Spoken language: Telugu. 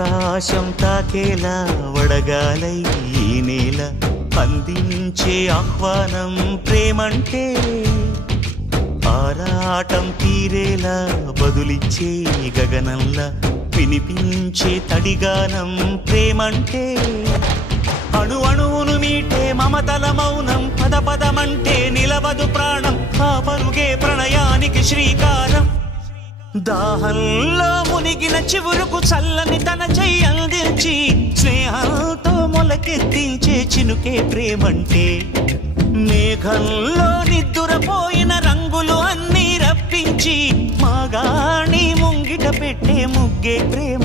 ఆకాశం తాకేలా వడగాలై ఈ నేల అందించే ఆహ్వానం ప్రేమంటే ఆరాటం తీరేలా బదులిచ్చే గగనంలా వినిపించే తడిగానం ప్రేమంటే అణు అణువును మీటే మమతల మౌనం పద పదమంటే నిలవదు ప్రాణం ఆ పరుగే ప్రణయానికి శ్రీకారం దాహంలో మునిగిన చివురుకు చల్లని తన చెయ్యి అందించి స్నేహంతో మొలకెత్తించే చినుకే ప్రేమంటే మేఘంలో నిద్దురపోయిన రంగులు అన్నీ రప్పించి మాగాణి ముంగిట పెట్టే ముగ్గే ప్రేమ